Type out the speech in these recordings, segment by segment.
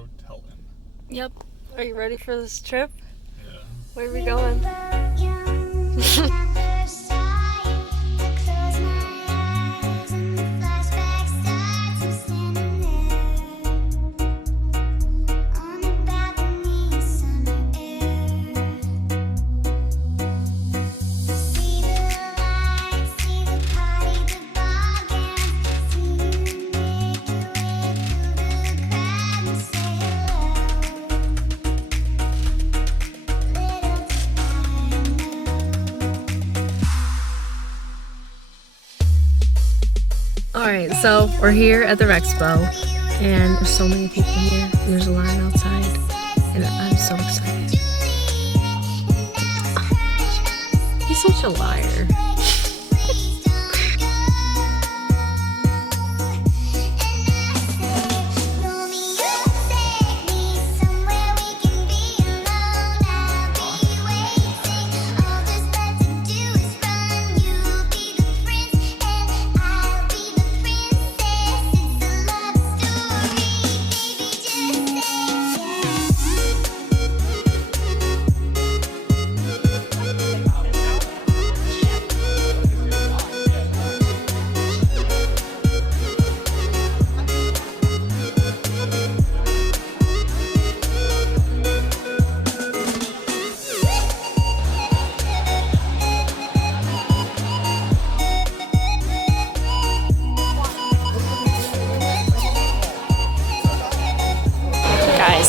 Rotelin. Yep. Are you ready for this trip? Yeah. Where are we going? Alright, so we're here at the Expo, and there's so many people here. There's a line outside, and I'm so excited. He's such a liar.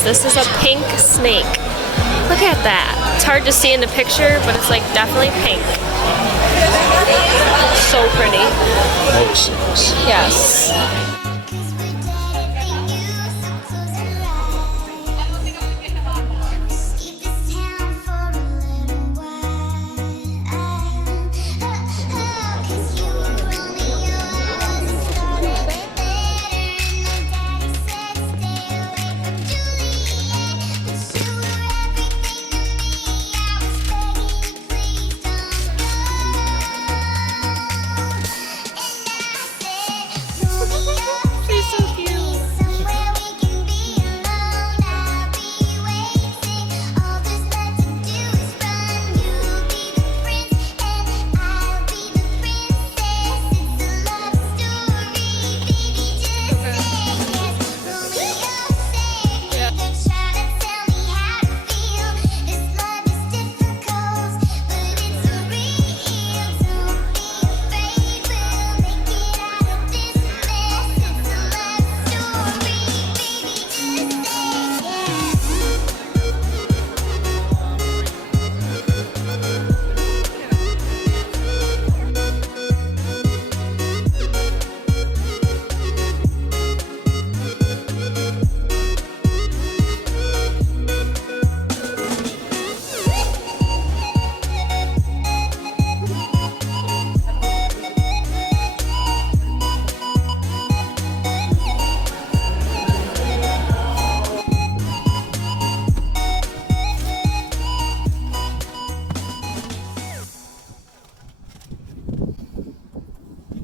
This is a pink snake. Look at that. It's hard to see in the picture, but it's like definitely pink. So pretty. Yes.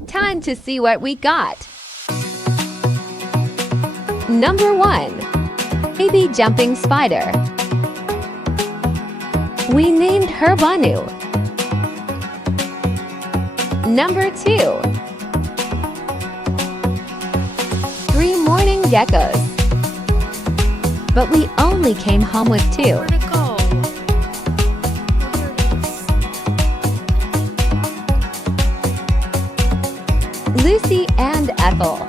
Time to see what we got. Number 1. Baby jumping spider. We named her Banu. Number 2. 3 morning geckos. But we only came home with 2. Where'd it go? Lucy and Ethel.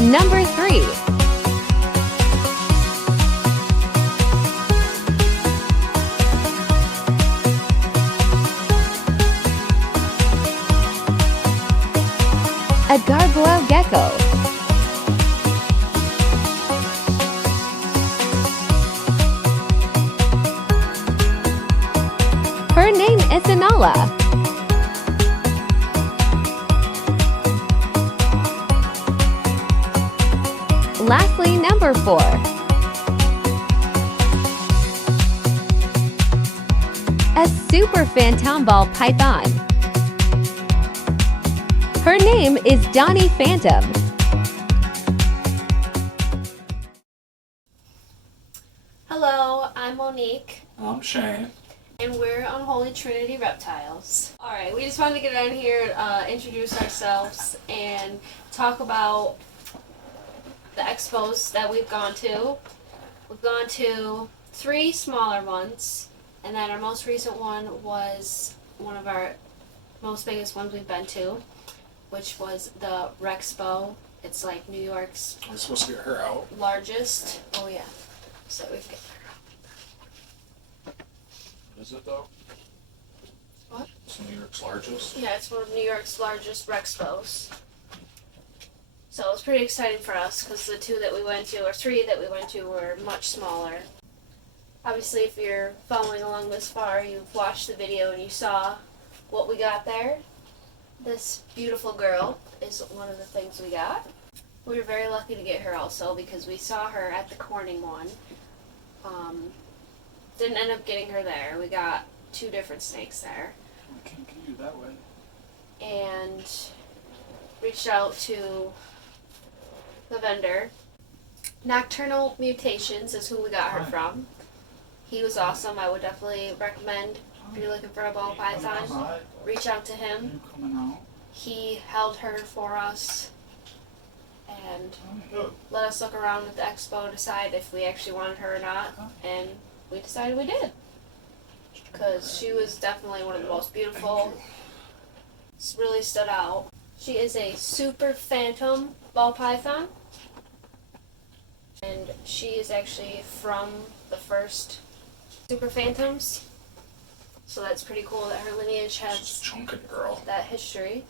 Number 3. A gargoyle gecko. Her name is Anala. Lastly, number 4. a super phantom ball python. Her name is Donnie Phantom. Hello, I'm Monique. I'm Shane. And we're on Holy Trinity Reptiles. Alright, we just wanted to get on here, introduce ourselves, and talk about the expos that we've gone to. We've gone to 3 smaller ones, and then our most recent one was one of our most biggest ones we've been to, which was the Expo. It's like New York's We're supposed to get her out. largest. Oh yeah, so we get Is it though? What? It's New York's largest. Yeah, it's one of New York's largest Expos. So it was pretty exciting for us because the 2 that we went to, or 3 that we went to, were much smaller. Obviously, if you're following along this far, you've watched the video and you saw what we got there. This beautiful girl is one of the things we got. We were very lucky to get her also because we saw her at the Corning one. Didn't end up getting her there. We got 2 different snakes there. We can't get you that way. And reached out to the vendor. Nocturnal Mutations is who we got her from. He was awesome. I would definitely recommend if you're looking for a ball python, reach out to him. You coming out? He held her for us and Good. let us look around at the expo, decide if we actually wanted her or not, and we decided we did. Because she was definitely one of the most beautiful. Really stood out. She is a super phantom ball python. And she is actually from the first super phantoms. So that's pretty cool that her lineage She's a has chunking girl. that history.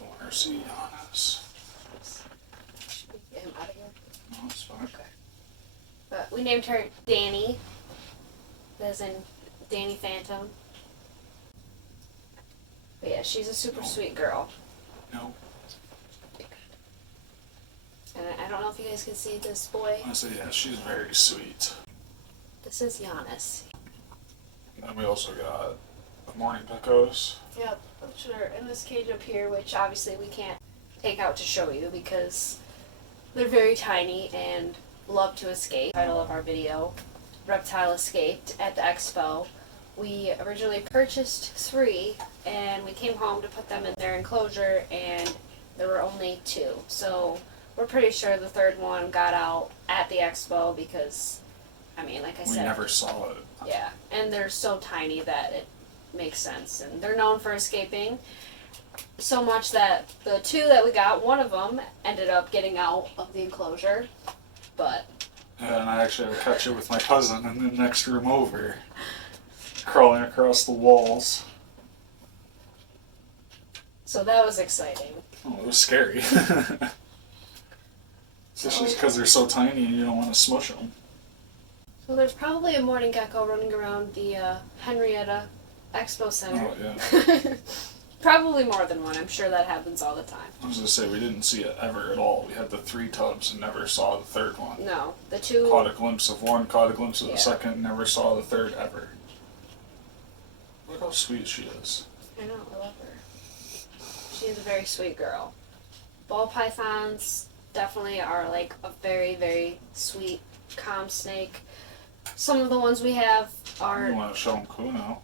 I want her to see Giannis. Get him out of here. No, it's fine. Okay. But we named her Danny, as in Danny Phantom. But yeah, she's a super sweet girl. No. And I don't know if you guys can see this boy. I say yeah, she's very sweet. This is Giannis. And then we also got the morning geckos. Yep, which are in this cage up here, which obviously we can't take out to show you because they're very tiny and love to escape. Title of our video, Reptile escaped at the expo. We originally purchased 3 and we came home to put them in their enclosure and there were only 2. So we're pretty sure the 3rd one got out at the expo because, I mean, like I We said, never saw it. yeah, and they're so tiny that it makes sense. And they're known for escaping so much that the 2 that we got, one of them ended up getting out of the enclosure, but Yeah, and I actually had to catch it with my cousin in the next room over, crawling across the walls. so that was exciting. Oh, it was scary. It's just because they're so tiny and you don't want to smush them. So there's probably a morning gecko running around the Henrietta Expo Center. Oh, yeah. Probably more than one. I'm sure that happens all the time. I was going to say, we didn't see it ever at all. We had the 3 tubs and never saw the 3rd one. No, the 2. Caught a glimpse of one, caught a glimpse of Yeah. the second, never saw the 3rd ever. Look how sweet she is. I know, I love her. She is a very sweet girl. Ball pythons definitely are like a very, very sweet, calm snake. Some of the ones we have You are. want to show them Kuno.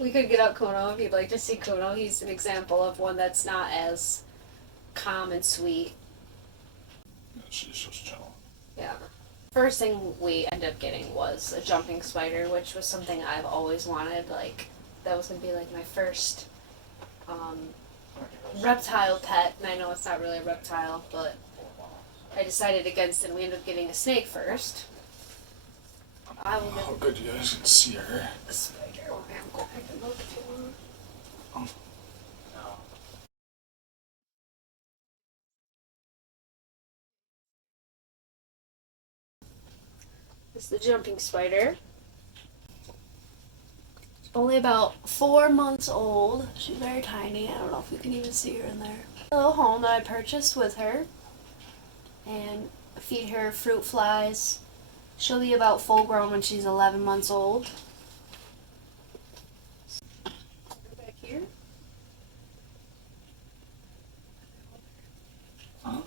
We could get out Kuno if you'd like to see Kuno. He's an example of one that's not as calm and sweet. Yeah, she's just chilling. Yeah. First thing we ended up getting was a jumping spider, which was something I've always wanted. Like, that was going to be like my first reptile pet. And I know it's not really a reptile, but I decided against it and we ended up getting a snake first. I will Oh, get good, you guys can see her. the spider. Okay, I'm going back and look if you want. This is the jumping spider. Only about 4 months old. She's very tiny. I don't know if you can even see her in there. A little home that I purchased with her. And feed her fruit flies. She'll be about full grown when she's 11 months old. Back here. Huh?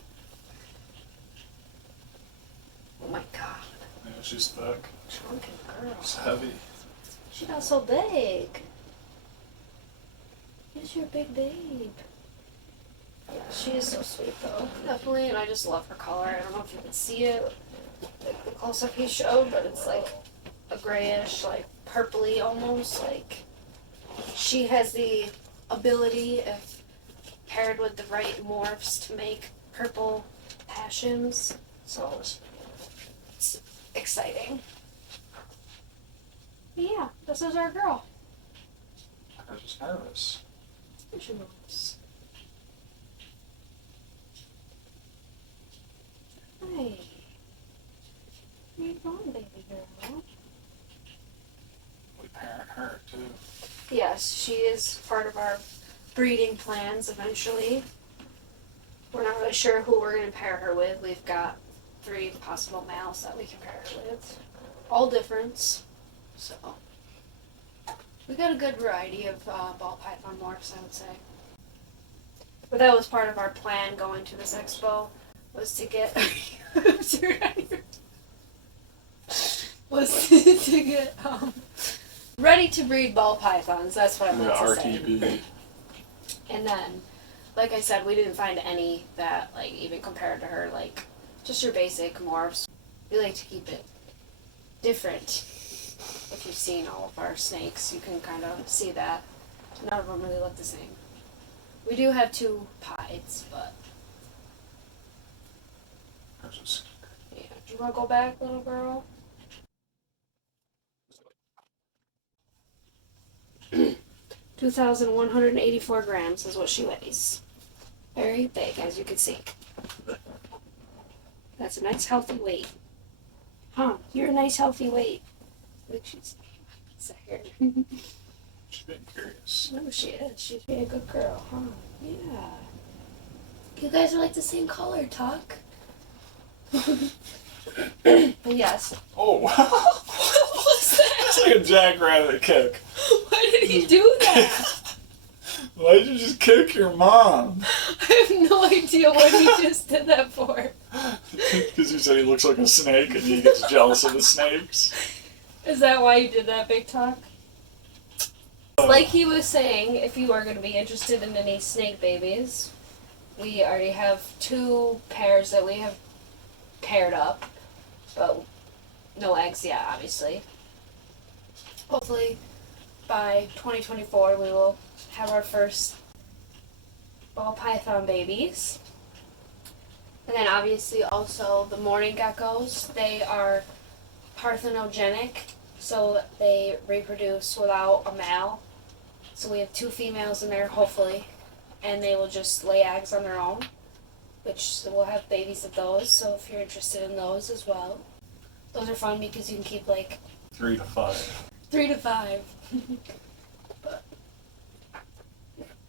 Oh my god. Yeah, she's thick. Chunky girl. She's heavy. She's not so big. She's your big babe. Yeah, she is so sweet though. Definitely, and I just love her color. I don't know if you can see it, like the close-up he showed, but it's like a grayish, like purpley almost. Like she has the ability, if paired with the right morphs, to make purple passions. So it's exciting. But yeah, this is our girl. I was just nervous. She moves. Hi. Where you going, baby girl? We parent her too. Yes, she is part of our breeding plans eventually. We're not really sure who we're going to pair her with. We've got 3 possible males that we can pair her with. All different. So, we got a good variety of ball python morphs, I would say. But that was part of our plan going to this expo, was to get ready to breed ball pythons. That's what I meant to say. RTB. And then, like I said, we didn't find any that like even compared to her. Like just your basic morphs. We like to keep it different. If you've seen all of our snakes, you can kind of see that. None of them really look the same. We do have 2 pieds, but I just yeah. Do you want to go back, little girl? 2,184 grams is what she weighs. Very big, as you can see. That's a nice, healthy weight. Huh? You're a nice, healthy weight. Look, she's here. she's being curious. No, she is. She's being a good girl, huh? Yeah. You guys are like the same color, Tuck. But yes. Oh, wow. What was that? It's like a jackrabbit kick. Why did he do that? Why did you just kick your mom? I have no idea what he just did that for. Because you said he looks like a snake and he gets jealous of the snakes. Is that why you did that, Big Talk? Like he was saying, if you are going to be interested in any snake babies, we already have 2 pairs that we have paired up, but no eggs yet, obviously. Hopefully, by 2024, we will have our first ball python babies. And then obviously also the morning geckos, they are parthenogenic, so they reproduce without a male. So we have 2 females in there, hopefully, and they will just lay eggs on their own, which we'll have babies of those, so if you're interested in those as well. Those are fun because you can keep like 3 to 5. 3 to 5.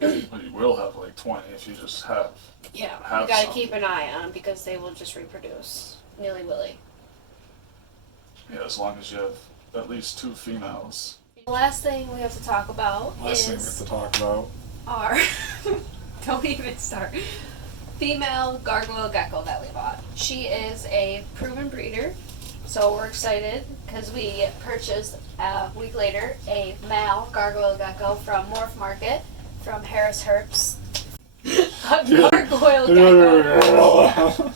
But you will have like 20 if you just have. Yeah, Have you gotta some. keep an eye on them because they will just reproduce nilly-willy. Yeah, as long as you have at least 2 females. The last thing we have to talk about Last thing we have is to talk about. our, don't even start, female gargoyle gecko that we bought. She is a proven breeder, so we're excited because we purchased a week later a male gargoyle gecko from Morph Market from Harris Herps. A gargoyle gecko.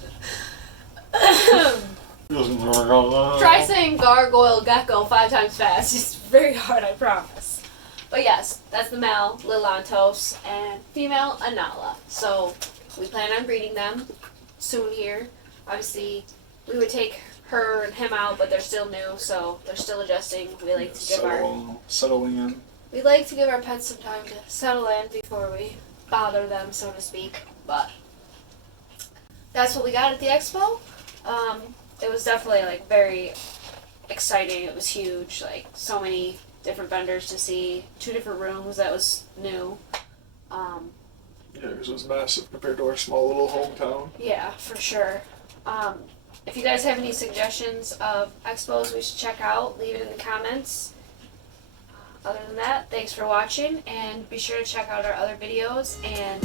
Try saying gargoyle gecko 5 times fast. It's very hard, I promise. But yes, that's the male Lilantos and female Anala. So we plan on breeding them soon here. Obviously, we would take her and him out, but they're still new, so they're still adjusting. We like to give settling in. we like to give our pets some time to settle in before we bother them, so to speak. But that's what we got at the expo. It was definitely like very exciting. It was huge, like so many different vendors to see, 2 different rooms that was new. Yeah, yours was massive compared to our small little hometown. Yeah, for sure. If you guys have any suggestions of expos we should check out, leave it in the comments. Other than that, thanks for watching, and be sure to check out our other videos and